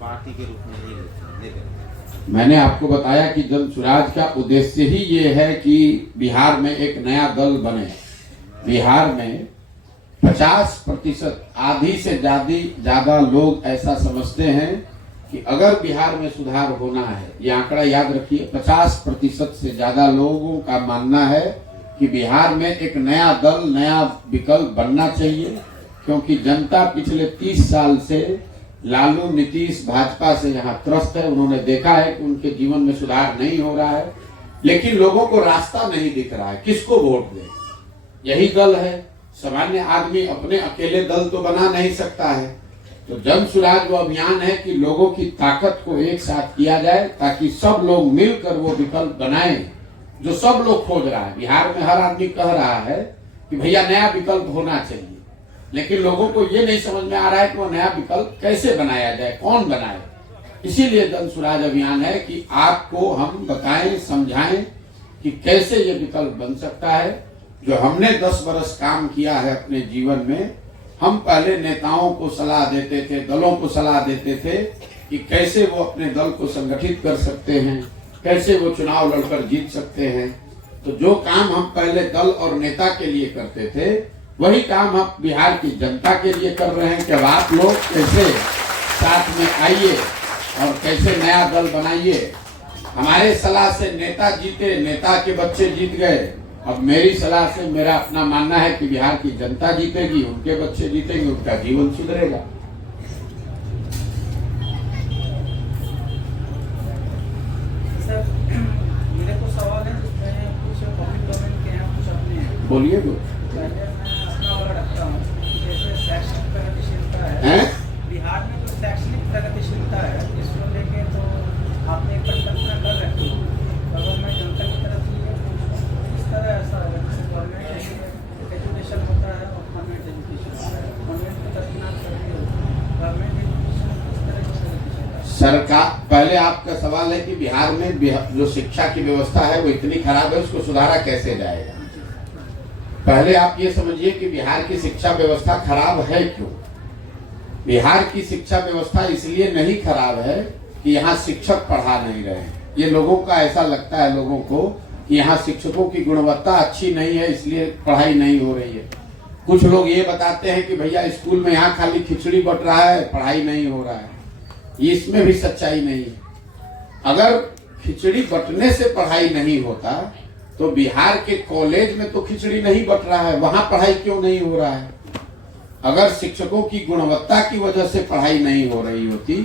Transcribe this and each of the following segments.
Party के रूप में नहीं लेते हैं। मैंने आपको बताया कि जन स्वराज का उद्देश्य ही ये है कि बिहार में एक नया दल बने। बिहार में 50% आधी से ज्यादा लोग ऐसा समझते हैं कि अगर बिहार में सुधार होना है, ये आंकड़ा याद रखिए, 50% से ज्यादा लोगों का मानना है कि बिहार में एक नया दल, नया विकल्प बनना चाहिए। क्योंकि जनता पिछले 30 साल से लालू, नीतीश, भाजपा से यहाँ त्रस्त है। उन्होंने देखा है कि उनके जीवन में सुधार नहीं हो रहा है, लेकिन लोगों को रास्ता नहीं दिख रहा है, किसको वोट दे। यही दल है। सामान्य आदमी अपने अकेले दल तो बना नहीं सकता है। तो जन स्वराज वो अभियान है कि लोगों की ताकत को एक साथ किया जाए, ताकि सब लोग मिलकर वो विकल्प बनाएं जो सब लोग खोज रहा है। बिहार में हर आदमी कह रहा है कि भैया नया विकल्प होना चाहिए, लेकिन लोगों को ये नहीं समझ में आ रहा है कि वो नया विकल्प कैसे बनाया जाए, कौन बनाए। इसीलिए जन स्वराज अभियान है कि आपको हम बताएं, समझाएं कि कैसे ये विकल्प बन सकता है। जो हमने 10 बरस काम किया है अपने जीवन में, हम पहले नेताओं को सलाह देते थे, दलों को सलाह देते थे कि कैसे वो अपने दल को संगठित कर सकते हैं, कैसे वो चुनाव लड़कर जीत सकते हैं। तो जो काम हम पहले दल और नेता के लिए करते थे, वही काम हम बिहार की जनता के लिए कर रहे हैं कि अब आप लोग कैसे साथ में आइए और कैसे नया दल बनाइए। हमारे सलाह से नेता जीते, नेता के बच्चे जीत गए। अब मेरी सलाह से मेरा अपना मानना है कि बिहार की जनता जीतेगी, उनके बच्चे जीतेंगे, उनका जीवन सुधरेगा। सर, मेरे को सवाल है, कुछ पब्लिक डोमेन के हैं, कुछ अपने हैं। बोलिए। पहले मैं अपना वाला रखता हूँ। जैसे शैक्षणिक प्रगतिशीलता है बिहार में, जो शैक्षणिक प्रगतिशीलता है, इसको लेके तो आपने एक परिकल्पना कर रखी है। अगर मैं जनता की तरफ से इस तरह ऐसा है, जैसे गवर्नमेंट एजुकेशन होता है और कॉन्वेंट एजुकेशन होता है, कॉन्वेंट को दरकिनार करके गवर्नमेंट एजुकेशन किस तरह की प्रगतिशीलता है? सरकार, पहले आपका सवाल है कि बिहार में जो शिक्षा की व्यवस्था है वो इतनी खराब है, उसको सुधारा कैसे जाएगा। पहले आप ये समझिए कि बिहार की शिक्षा व्यवस्था खराब है क्यों। बिहार की शिक्षा व्यवस्था इसलिए नहीं खराब है कि यहाँ शिक्षक पढ़ा नहीं रहे हैं। ये लोगों का ऐसा लगता है, लोगों को कि यहाँ शिक्षकों की गुणवत्ता अच्छी नहीं है, इसलिए पढ़ाई नहीं हो रही है। कुछ लोग ये बताते हैं कि भैया स्कूल में यहाँ खाली खिचड़ी बट रहा है, पढ़ाई नहीं हो रहा है। इसमें भी सच्चाई नहीं है। अगर खिचड़ी बटने से पढ़ाई नहीं होता तो बिहार के कॉलेज में तो खिचड़ी नहीं बट रहा है, वहां पढ़ाई क्यों नहीं हो रहा है। अगर शिक्षकों की गुणवत्ता की वजह से पढ़ाई नहीं हो रही होती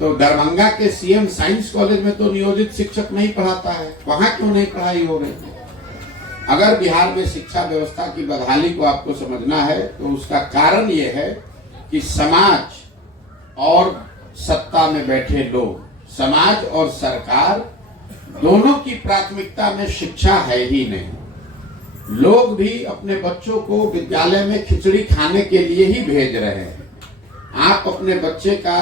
तो दरभंगा के सीएम साइंस कॉलेज में तो नियोजित शिक्षक नहीं पढ़ाता है, वहां क्यों नहीं पढ़ाई हो रही है। अगर बिहार में शिक्षा व्यवस्था की बदहाली को आपको समझना है तो उसका कारण ये है कि समाज और सत्ता में बैठे लोग, समाज और सरकार दोनों की प्राथमिकता में शिक्षा है ही नहीं। लोग भी अपने बच्चों को विद्यालय में खिचड़ी खाने के लिए ही भेज रहे हैं। आप अपने बच्चे का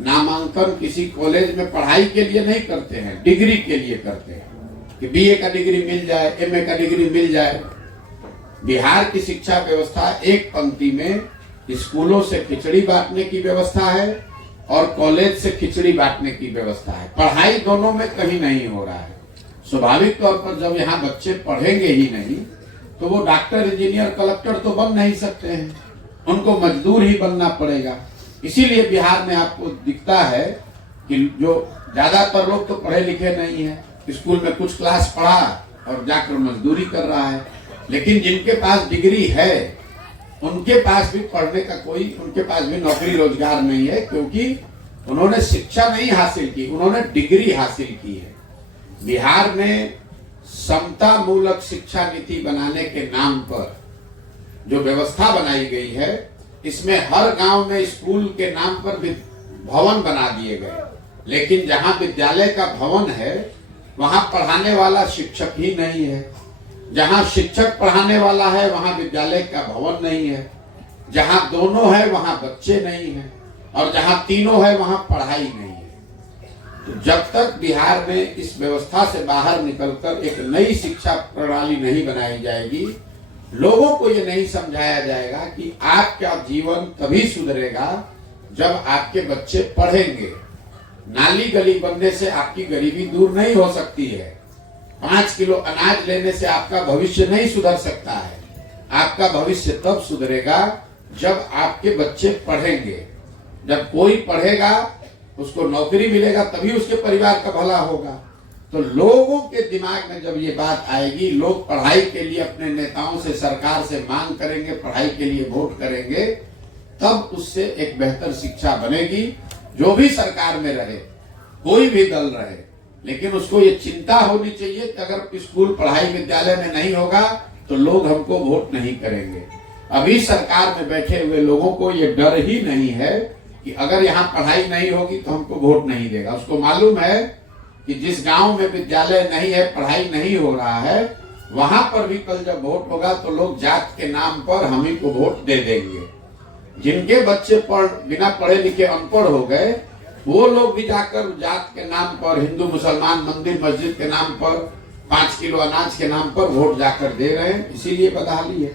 नामांकन किसी कॉलेज में पढ़ाई के लिए नहीं करते हैं, डिग्री के लिए करते हैं कि बीए का डिग्री मिल जाए, एमए का डिग्री मिल जाए। बिहार की शिक्षा व्यवस्था एक पंक्ति में स्कूलों से खिचड़ी बांटने की व्यवस्था है और कॉलेज से खिचड़ी बांटने की व्यवस्था है। पढ़ाई दोनों में कहीं नहीं हो रहा है। स्वाभाविक तौर पर जब यहाँ बच्चे पढ़ेंगे ही नहीं तो वो डॉक्टर, इंजीनियर, कलेक्टर तो बन नहीं सकते हैं, उनको मजदूर ही बनना पड़ेगा। इसीलिए बिहार में आपको दिखता है कि जो ज्यादातर लोग तो पढ़े लिखे नहीं है, स्कूल में कुछ क्लास पढ़ा और जाकर मजदूरी कर रहा है। लेकिन जिनके पास डिग्री है उनके पास भी पढ़ने का उनके पास भी नौकरी रोजगार नहीं है, क्योंकि उन्होंने शिक्षा नहीं हासिल की, उन्होंने डिग्री हासिल की है। बिहार में समता मूलक शिक्षा नीति बनाने के नाम पर जो व्यवस्था बनाई गई है, इसमें हर गांव में स्कूल के नाम पर भवन बना दिए गए, लेकिन जहां विद्यालय का भवन है वहां पढ़ाने वाला शिक्षक ही नहीं है। जहां शिक्षक पढ़ाने वाला है वहां विद्यालय का भवन नहीं है। जहां दोनों है वहां बच्चे नहीं है, और जहां तीनों है वहां पढ़ाई नहीं है। तो जब तक बिहार में इस व्यवस्था से बाहर निकलकर एक नई शिक्षा प्रणाली नहीं बनाई जाएगी, लोगों को ये नहीं समझाया जाएगा कि आपका जीवन तभी सुधरेगा जब आपके बच्चे पढ़ेंगे। नाली गली बनने से आपकी गरीबी दूर नहीं हो सकती है। 5 किलो अनाज लेने से आपका भविष्य नहीं सुधर सकता है। आपका भविष्य तब सुधरेगा जब आपके बच्चे पढ़ेंगे। जब कोई पढ़ेगा, उसको नौकरी मिलेगा, तभी उसके परिवार का भला होगा। तो लोगों के दिमाग में जब ये बात आएगी, लोग पढ़ाई के लिए अपने नेताओं से, सरकार से मांग करेंगे, पढ़ाई के लिए वोट करेंगे, तब उससे एक बेहतर शिक्षा बनेगी। जो भी सरकार में रहे, कोई भी दल रहे, लेकिन उसको ये चिंता होनी चाहिए कि अगर स्कूल, पढ़ाई, विद्यालय में नहीं होगा तो लोग हमको वोट नहीं करेंगे। अभी सरकार में बैठे हुए लोगों को ये डर ही नहीं है कि अगर यहाँ पढ़ाई नहीं होगी तो हमको वोट नहीं देगा। उसको मालूम है कि जिस गांव में विद्यालय नहीं है, पढ़ाई नहीं हो रहा है, वहां पर भी कल जब वोट होगा तो लोग जात के नाम पर हम ही को वोट दे देंगे। जिनके बच्चे बिना पढ़े लिखे अनपढ़ हो गए, वो लोग भी जाकर जात के नाम पर, हिंदू मुसलमान, मंदिर मस्जिद के नाम पर, 5 किलो अनाज के नाम पर वोट जाकर दे रहे हैं। इसीलिए बदहाली है।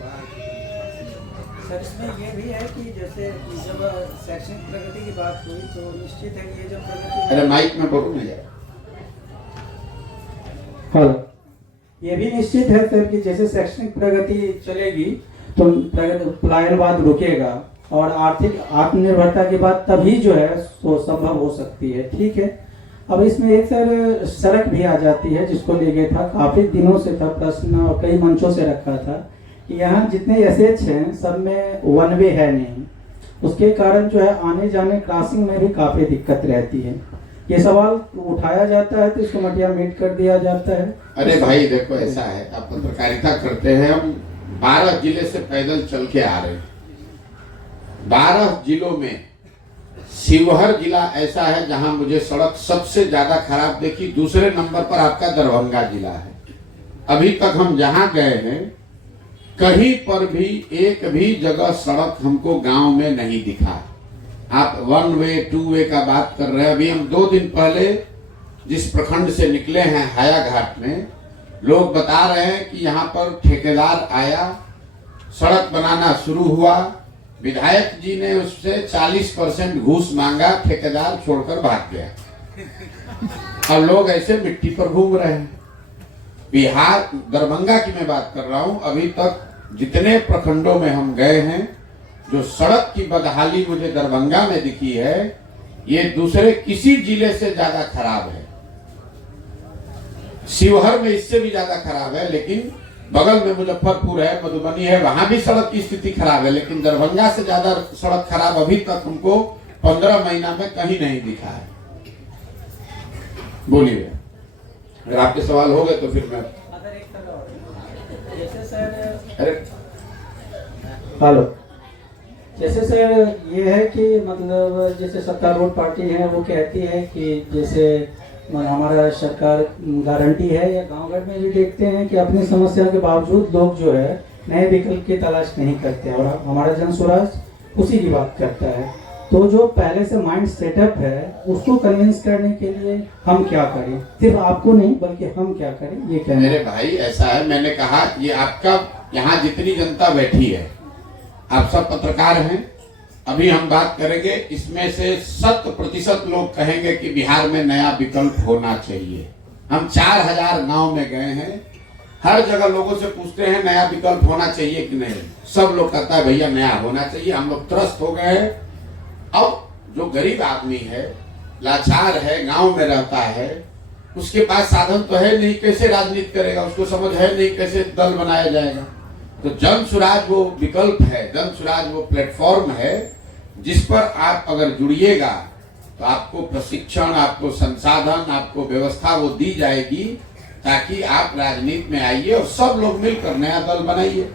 सर, इसमें ये भी है कि जैसे जब शैक्षणिक प्रगति की बात हुई तो निश्चित है कि ये जो प्रगति, अरे माइक में बोलो ना यार। हेलो, ये भी निश्चित है सर कि जैसे शैक्षणिक प्रगति चलेगी तो पलायनवाद रुकेगा और आर्थिक आत्मनिर्भरता के बाद तभी जो है वो संभव हो सकती है। ठीक है, अब इसमें एक सर सड़क भी आ जाती है, जिसको लेके था काफी दिनों से था प्रश्न और कई मंचों से रखा था कि यहाँ जितने एसएच हैं सब में वन वे है नहीं। उसके कारण जो है आने जाने क्रॉसिंग में भी काफी दिक्कत रहती है। ये सवाल उठाया जाता है तो इसको मटिया मीट कर दिया जाता है। अरे भाई देखो, ऐसा है, आप पत्रकारिता करते हैं, हम 12 जिले से पैदल चल के आ रहे हैं। 12 जिलों में शिवहर जिला ऐसा है जहां मुझे सड़क सबसे ज्यादा खराब देखी। दूसरे नंबर पर आपका दरभंगा जिला है। अभी तक हम जहां गए हैं, कहीं पर भी एक भी जगह सड़क हमको गांव में नहीं दिखा। आप 1 वे 2 वे का बात कर रहे हैं। अभी हम 2 दिन पहले जिस प्रखंड से निकले हैं, हाया घाट में, लोग बता रहे हैं कि यहाँ पर ठेकेदार आया, सड़क बनाना शुरू हुआ, विधायक जी ने उससे 40% घूस मांगा, ठेकेदार छोड़कर भाग गया। और लोग ऐसे मिट्टी पर घूम रहे हैं। बिहार, दरभंगा की मैं बात कर रहा हूं, अभी तक जितने प्रखंडों में हम गए हैं, जो सड़क की बदहाली मुझे दरभंगा में दिखी है, ये दूसरे किसी जिले से ज्यादा खराब है। शिवहर में इससे भी ज्यादा खराब है, लेकिन बगल में मुजफ्फरपुर है, मधुबनी है, वहां भी सड़क की स्थिति खराब है। लेकिन दरभंगा से ज्यादा सड़क खराब अभी तक हमको 15 महीना में कहीं नहीं दिखा है। बोलिए, अगर आपके सवाल हो गए तो फिर मैं अगर एक सवाल और, जैसे सर, अरे हेलो, जैसे सर ये है कि मतलब जैसे सत्तारूढ़ पार्टी है वो कहती है कि जैसे हमारा सरकार गारंटी है, या गांव घर में भी देखते हैं कि अपनी समस्या के बावजूद लोग जो है नए विकल्प की तलाश नहीं करते और हमारा जन स्वराज उसी की बात करता है। तो जो पहले से माइंड सेटअप है उसको कन्विंस करने के लिए हम क्या करें? सिर्फ आपको नहीं बल्कि हम क्या करें, ये कहना। मेरे भाई ऐसा है, मैंने कहा ये आपका, यहाँ जितनी जनता बैठी है आप सब पत्रकार हैं। अभी हम बात करेंगे, इसमें से 100% लोग कहेंगे कि बिहार में नया विकल्प होना चाहिए। हम 4000 गांव में गए हैं, हर जगह लोगों से पूछते हैं नया विकल्प होना चाहिए कि नहीं। सब लोग कहता है भैया नया होना चाहिए। हम लोग त्रस्त हो गए हैं। अब जो गरीब आदमी है, लाचार है, गांव में रहता है, उसके पास साधन तो है नहीं, कैसे राजनीति करेगा? उसको समझ है नहीं कैसे दल बनाया जाएगा। तो जन स्वराज वो विकल्प है, जन स्वराज वो प्लेटफॉर्म है जिस पर आप अगर जुड़िएगा तो आपको प्रशिक्षण, आपको संसाधन, आपको व्यवस्था वो दी जाएगी ताकि आप राजनीति में आइए और सब लोग मिलकर नया दल बनाइए।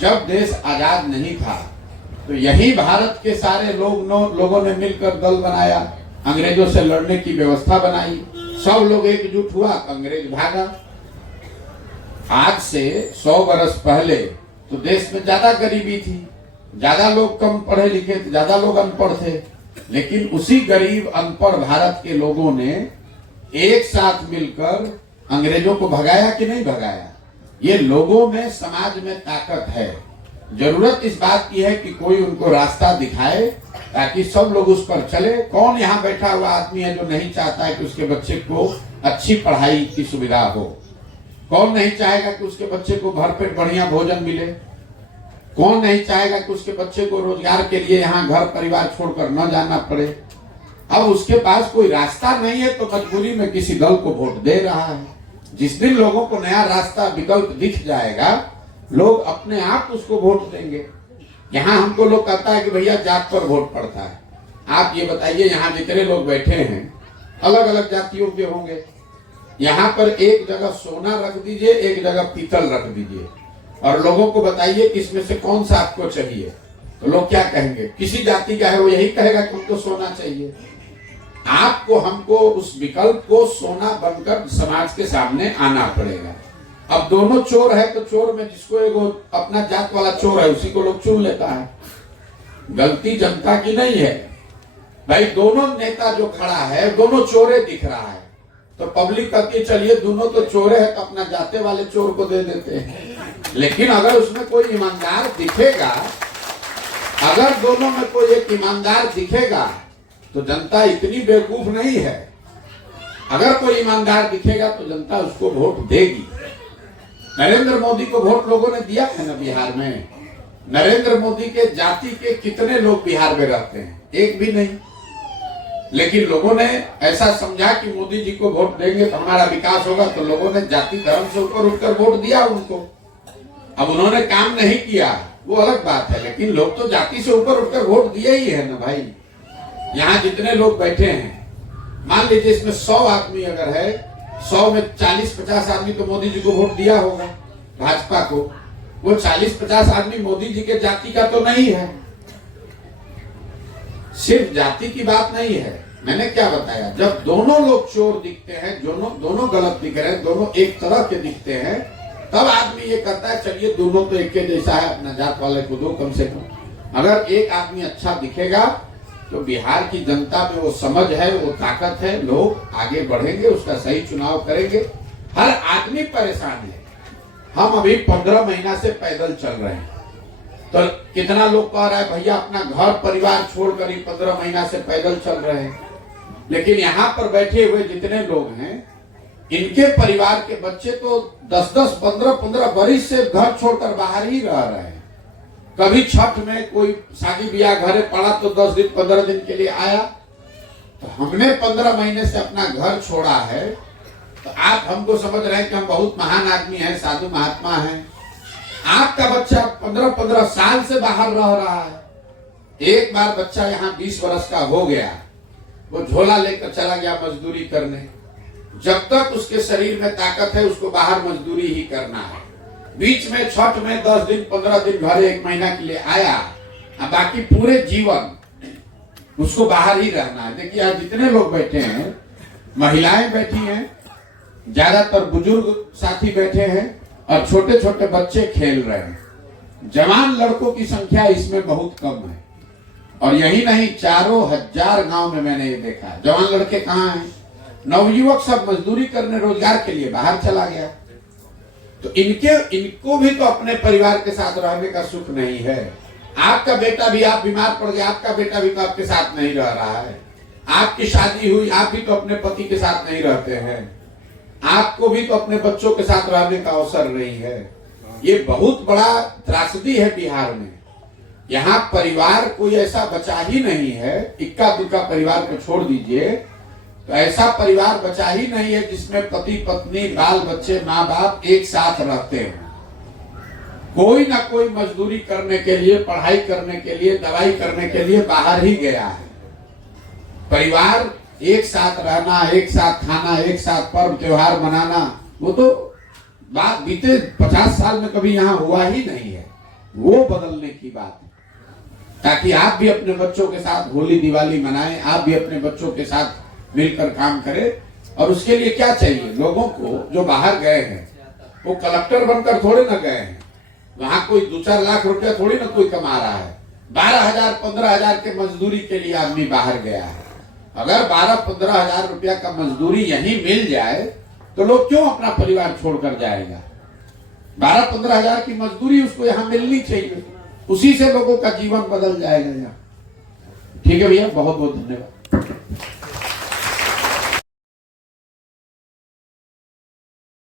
जब देश आजाद नहीं था तो यही भारत के सारे लोगों ने मिलकर दल बनाया, अंग्रेजों से लड़ने की व्यवस्था बनाई, सब लोग एकजुट हुआ, अंग्रेज भागा। आज से 100 वर्ष पहले तो देश में ज्यादा गरीबी थी, ज्यादा लोग कम पढ़े लिखे थे, ज्यादा लोग अनपढ़ थे, लेकिन उसी गरीब अनपढ़ भारत के लोगों ने एक साथ मिलकर अंग्रेजों को भगाया कि नहीं भगाया? ये लोगों में, समाज में ताकत है। जरूरत इस बात की है कि कोई उनको रास्ता दिखाए ताकि सब लोग उस पर चले। कौन यहाँ बैठा हुआ आदमी है जो नहीं चाहता है कि उसके बच्चे को अच्छी पढ़ाई की सुविधा हो? कौन नहीं चाहेगा कि उसके बच्चे को भरपेट बढ़िया भोजन मिले? कौन नहीं चाहेगा कि उसके बच्चे को रोजगार के लिए यहाँ घर परिवार छोड़कर न जाना पड़े? अब उसके पास कोई रास्ता नहीं है तो मजबूरी में किसी दल को वोट दे रहा है। जिस दिन लोगों को नया रास्ता विकल्प दिख जाएगा, लोग अपने आप उसको वोट देंगे। यहाँ हमको लोग कहता है कि भैया जात पर वोट पड़ता है। आप ये बताइए, यहाँ जितने लोग बैठे हैं अलग अलग जातियों के होंगे। यहाँ पर एक जगह सोना रख दीजिए, एक जगह पीतल रख दीजिए, और लोगों को बताइए कि इसमें से कौन सा आपको चाहिए, तो लोग क्या कहेंगे? किसी जाति का है वो यही कहेगा कि हमको सोना चाहिए। आपको हमको उस विकल्प को सोना बनकर समाज के सामने आना पड़ेगा। अब दोनों चोर है तो चोर में जिसको एगो अपना जात वाला चोर है उसी को लोग चुन लेता है। गलती जनता की नहीं है भाई। दोनों नेता जो खड़ा है दोनों चोरे दिख रहा है, तो पब्लिक कहती है चलिए दोनों तो चोरे है तो अपना जाते वाले चोर को दे देते हैं। लेकिन अगर उसमें कोई ईमानदार दिखेगा, अगर दोनों में कोई एक ईमानदार दिखेगा, तो जनता इतनी बेवकूफ नहीं है। अगर कोई ईमानदार दिखेगा तो जनता उसको वोट देगी। नरेंद्र मोदी को वोट लोगों ने दिया है ना बिहार में? नरेंद्र मोदी के जाति के कितने लोग बिहार में रहते हैं? एक भी नहीं। लेकिन लोगों ने ऐसा समझा कि मोदी जी को वोट देंगे तो हमारा विकास होगा, तो लोगों ने जाति धर्म से ऊपर उठकर वोट दिया उनको। अब उन्होंने काम नहीं किया वो अलग बात है, लेकिन लोग तो जाति से ऊपर उठकर वोट दिए ही है ना भाई। यहाँ जितने लोग बैठे हैं, मान लीजिए इसमें 100 आदमी अगर है, 100 में 40-50 आदमी तो मोदी जी को वोट दिया होगा, भाजपा को। वो 40-50 आदमी मोदी जी के जाति का तो नहीं है। सिर्फ जाति की बात नहीं है। मैंने क्या बताया, जब दोनों लोग चोर दिखते हैं, दोनों गलत दिख रहे हैं, दोनों एक तरह के दिखते हैं, तब आदमी ये कहता है चलिए दोनों तो एक जैसा है, अपना जात वाले को दो कम से कम। अगर एक आदमी अच्छा दिखेगा तो बिहार की जनता में वो समझ है, वो ताकत है, लोग आगे बढ़ेंगे, उसका सही चुनाव करेंगे। हर आदमी परेशान है। हम अभी 15 महीना से पैदल चल रहे हैं, तो कितना लोग कह रहा है भैया अपना घर परिवार छोड़कर ही 15 महीना से पैदल चल रहे हैं। लेकिन यहाँ पर बैठे हुए जितने लोग हैं, इनके परिवार के बच्चे तो 10-10, 15-15 बरिस से घर छोड़कर बाहर ही रह रहे हैं। कभी छठ में कोई शादी ब्याह घरे पड़ा तो 10 दिन 15 दिन के लिए आया। तो हमने 15 महीने से अपना घर छोड़ा है, तो आप हमको समझ रहे हैं कि हम बहुत महान आदमी हैं, साधु महात्मा हैं। आपका बच्चा 15-15 साल से बाहर रह रहा है। एक बार बच्चा यहाँ 20 वर्ष का हो गया, वो झोला लेकर चला गया मजदूरी करने। जब तक उसके शरीर में ताकत है उसको बाहर मजदूरी ही करना है। बीच में छठ में 10 दिन 15 दिन घर 1 महीना के लिए आया, बाकी पूरे जीवन उसको बाहर ही रहना है। देखिए आज जितने लोग बैठे हैं, महिलाएं बैठी हैं, ज्यादातर बुजुर्ग साथी बैठे हैं, और छोटे छोटे बच्चे खेल रहे हैं। जवान लड़कों की संख्या इसमें बहुत कम है। और यही नहीं, 4,000 गांव में मैंने ये देखा। जवान लड़के कहाँ हैं? नवयुवक सब मजदूरी करने रोजगार के लिए बाहर चला गया। तो इनको भी तो अपने परिवार के साथ रहने का सुख नहीं है। आपका बेटा भी, आप बीमार पड़ गए, आपका बेटा भी तो आपके साथ नहीं रह रहा है। आपकी शादी हुई, आप भी तो अपने पति के साथ नहीं रहते हैं। आपको भी तो अपने बच्चों के साथ रहने का अवसर नहीं है। ये बहुत बड़ा त्रासदी है बिहार में। यहाँ परिवार कोई ऐसा बचा ही नहीं है, इक्का दुक्का परिवार को छोड़ दीजिए, तो ऐसा परिवार बचा ही नहीं है जिसमें पति पत्नी बाल बच्चे माँ बाप एक साथ रहते हैं। कोई ना कोई मजदूरी करने के लिए, पढ़ाई करने के लिए, दवाई करने के लिए बाहर ही गया है। परिवार एक साथ रहना, एक साथ खाना, एक साथ पर्व त्योहार मनाना, वो तो बात बीते 50 साल में कभी यहाँ हुआ ही नहीं है। वो बदलने की बात है, ताकि आप भी अपने बच्चों के साथ होली दिवाली मनाएं, आप भी अपने बच्चों के साथ मिलकर काम करें। और उसके लिए क्या चाहिए? लोगों को जो बाहर गए हैं वो कलेक्टर बनकर थोड़े ना गए हैं। वहां कोई 2-4 लाख रुपया थोड़ी ना कोई कमा रहा है। 12,000 15,000 के मजदूरी के लिए आदमी बाहर गया है। अगर 12-15 हजार रुपया का मजदूरी यहीं मिल जाए तो लोग क्यों अपना परिवार छोड़कर जाएगा? 12-15 हजार की मजदूरी उसको यहाँ मिलनी चाहिए, उसी से लोगों का जीवन बदल जाएगा। यहाँ ठीक है भैया, बहुत बहुत धन्यवाद।